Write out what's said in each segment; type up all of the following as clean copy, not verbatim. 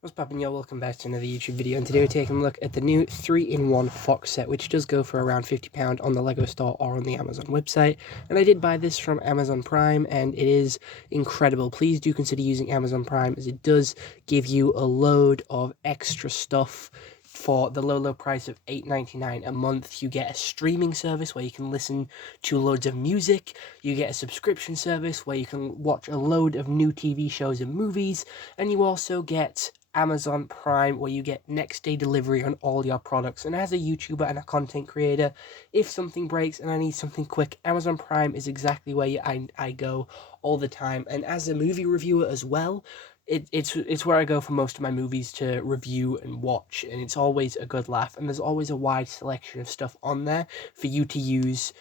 What's poppin', y'all? Welcome back to another YouTube video, and today we're taking a look at the new 3-in-1 Fox set, which does go for around £50 on the LEGO store or on the Amazon website. And I did buy this from Amazon Prime, and it is incredible. Please do consider using Amazon Prime, as it does give you a load of extra stuff. For the low price of $8.99 a month, you get a streaming service where you can listen to loads of music. You get a subscription service where you can watch a load of new TV shows and movies, and you also get Amazon Prime, where you get next day delivery on all your products. And as a YouTuber and a content creator, if something breaks and I need something quick, Amazon Prime is exactly where I go all the time. And as a movie reviewer as well, it's where I go for most of my movies to review and watch, and it's always a good laugh, and there's always a wide selection of stuff on there for you to use.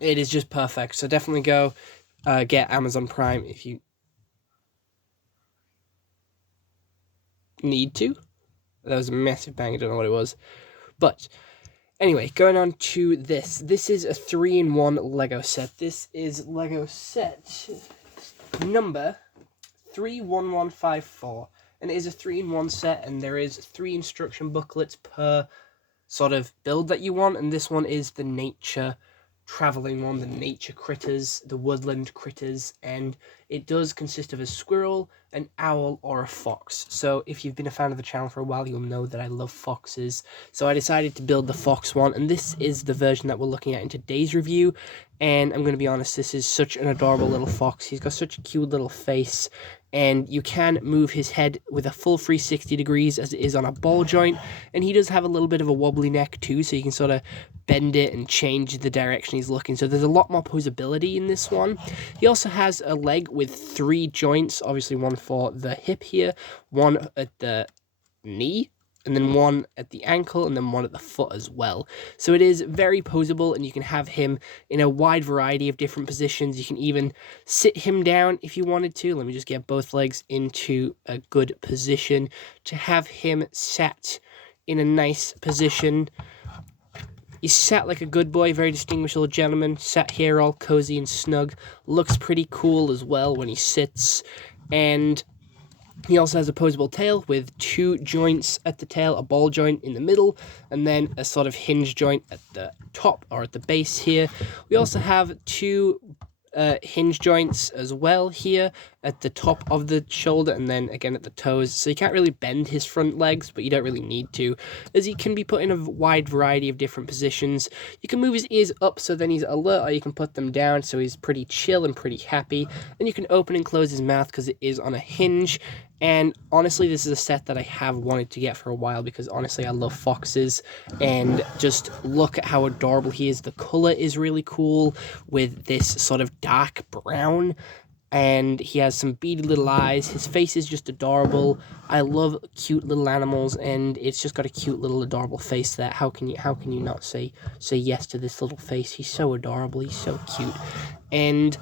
It is just perfect. So definitely go get Amazon Prime if you need to. That was a massive bang. I don't know what it was. But anyway, going on to this. This is a 3-in-1 Lego set. This is Lego set number 31154. And it is a 3-in-1 set, and there is 3 instruction booklets per sort of build that you want. And this one is the nature traveling one, the nature critters, the woodland critters, and it does consist of a squirrel, an owl, or a fox. So if you've been a fan of the channel for a while, you'll know that I love foxes. So I decided to build the fox one, and this is the version that we're looking at in today's review. And I'm going to be honest, this is such an adorable little fox. He's got such a cute little face, and you can move his head with a full 360 degrees as it is on a ball joint, and he does have a little bit of a wobbly neck too, so you can sort of bend it and change the direction he's looking. So there's a lot more posability in this one. He also has a leg with 3 joints, obviously one for the hip here, one at the knee, and then one at the ankle, and then one at the foot as well. So it is very posable, and you can have him in a wide variety of different positions. You can even sit him down if you wanted to. Let me just get both legs into a good position to have him sat in a nice position. He's sat like a good boy, very distinguished little gentleman, sat here all cozy and snug. Looks pretty cool as well when he sits. And he also has a posable tail with 2 joints at the tail, a ball joint in the middle, and then a sort of hinge joint at the top or at the base here. We also have 2 hinge joints as well here at the top of the shoulder, and then again at the toes. So you can't really bend his front legs, but you don't really need to, as he can be put in a wide variety of different positions. You can move his ears up so then he's alert, or you can put them down so he's pretty chill and pretty happy. And you can open and close his mouth because it is on a hinge. And honestly, this is a set that I have wanted to get for a while, because honestly I love foxes, and just look at how adorable he is. The color is really cool with this sort of dark brown, and he has some beady little eyes. His face is just adorable. I love cute little animals, and it's just got a cute little adorable face there. How can you not say yes to this little face? He's so adorable. He's so cute. And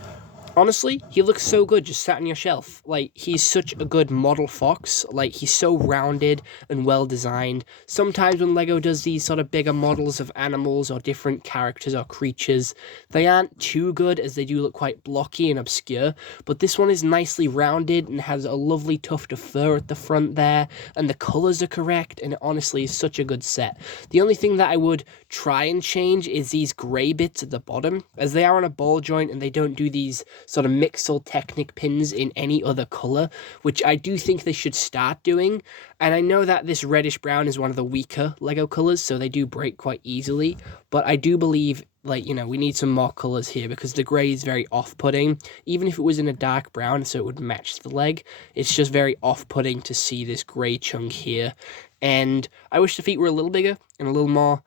honestly, he looks so good just sat on your shelf. Like, he's such a good model fox. Like, he's so rounded and well designed. Sometimes when LEGO does these sort of bigger models of animals or different characters or creatures, they aren't too good, as they do look quite blocky and obscure. But this one is nicely rounded and has a lovely tuft of fur at the front there, and the colors are correct, and it honestly is such a good set. The only thing that I would try and change is these gray bits at the bottom, as they are on a ball joint and they don't do these sort of Mixel Technic pins in any other color, which I do think they should start doing. And I know that this reddish brown is one of the weaker Lego colors, so they do break quite easily, but I do believe, like, you know, we need some more colors here, because the gray is very off-putting. Even if it was in a dark brown so it would match the leg, it's just very off-putting to see this gray chunk here. And I wish the feet were a little bigger and a little more,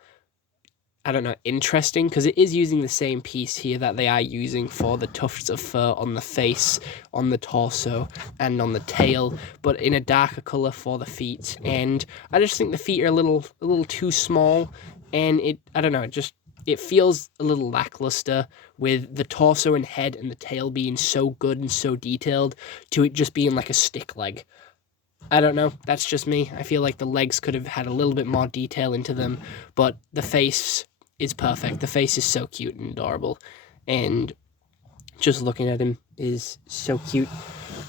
I don't know, interesting, because it is using the same piece here that they are using for the tufts of fur on the face, on the torso, and on the tail, but in a darker color for the feet. And I just think the feet are a little too small, and I don't know, it feels a little lackluster with the torso and head and the tail being so good and so detailed to it just being like a stick leg. I don't know, that's just me. I feel like the legs could have had a little bit more detail into them, but the face is perfect. The face is so cute and adorable, and just looking at him is so cute.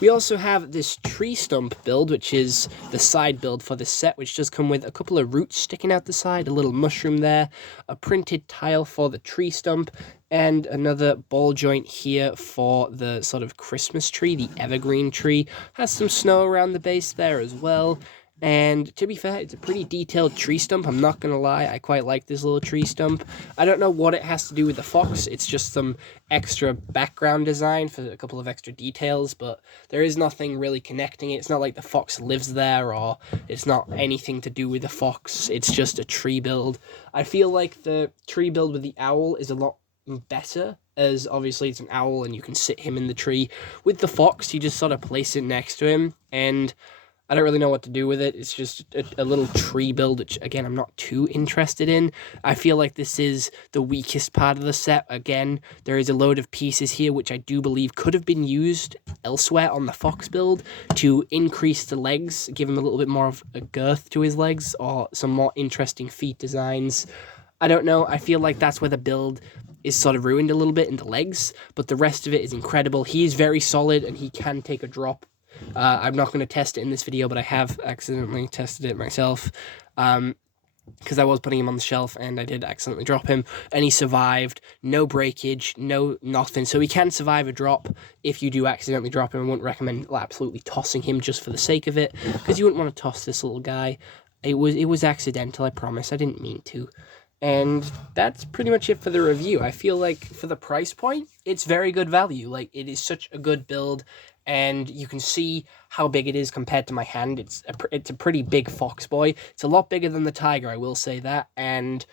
We also have this tree stump build, which is the side build for this set, which does come with a couple of roots sticking out the side, a little mushroom there, a printed tile for the tree stump, and another ball joint here for the sort of Christmas tree, the evergreen tree. Has some snow around the base there as well. And to be fair, it's a pretty detailed tree stump. I'm not going to lie, I quite like this little tree stump. I don't know what it has to do with the fox. It's just some extra background design for a couple of extra details, but there is nothing really connecting it. It's not like the fox lives there, or it's not anything to do with the fox. It's just a tree build. I feel like the tree build with the owl is a lot better, as obviously it's an owl and you can sit him in the tree. With the fox, you just sort of place it next to him, and I don't really know what to do with it. It's just a little tree build, which, again, I'm not too interested in. I feel like this is the weakest part of the set. Again, there is a load of pieces here, which I do believe could have been used elsewhere on the fox build to increase the legs, give him a little bit more of a girth to his legs, or some more interesting feet designs. I don't know. I feel like that's where the build is sort of ruined a little bit in the legs, but the rest of it is incredible. He is very solid, and he can take a drop. I'm not going to test it in this video, but I have accidentally tested it myself, because I was putting him on the shelf and I did accidentally drop him, and he survived. No breakage, no nothing. So he can survive a drop if you do accidentally drop him. I wouldn't recommend absolutely tossing him just for the sake of it, because you wouldn't want to toss this little guy. It was accidental, I promise. I didn't mean to. And that's pretty much it for the review. I feel like for the price point, it's very good value. Like, it is such a good build, and you can see how big it is compared to my hand. It's a pretty big fox boy. It's a lot bigger than the tiger, I will say that, and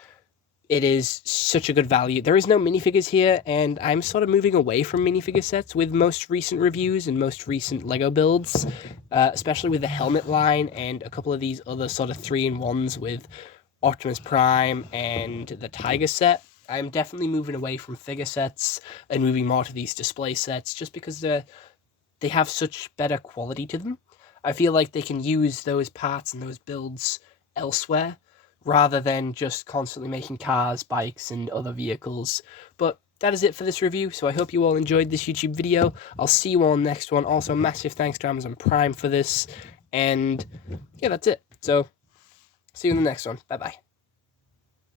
it is such a good value. There is no minifigures here, and I'm sort of moving away from minifigure sets with most recent reviews and most recent LEGO builds, especially with the helmet line and a couple of these other sort of 3-in-1s with Optimus Prime and the Tiger set. I'm definitely moving away from figure sets and moving more to these display sets, just because they have such better quality to them. I feel like they can use those parts and those builds elsewhere, rather than just constantly making cars, bikes, and other vehicles. But that is it for this review, so I hope you all enjoyed this YouTube video. I'll see you all in the next one. Also, massive thanks to Amazon Prime for this, and yeah, that's it. So see you in the next one. Bye-bye.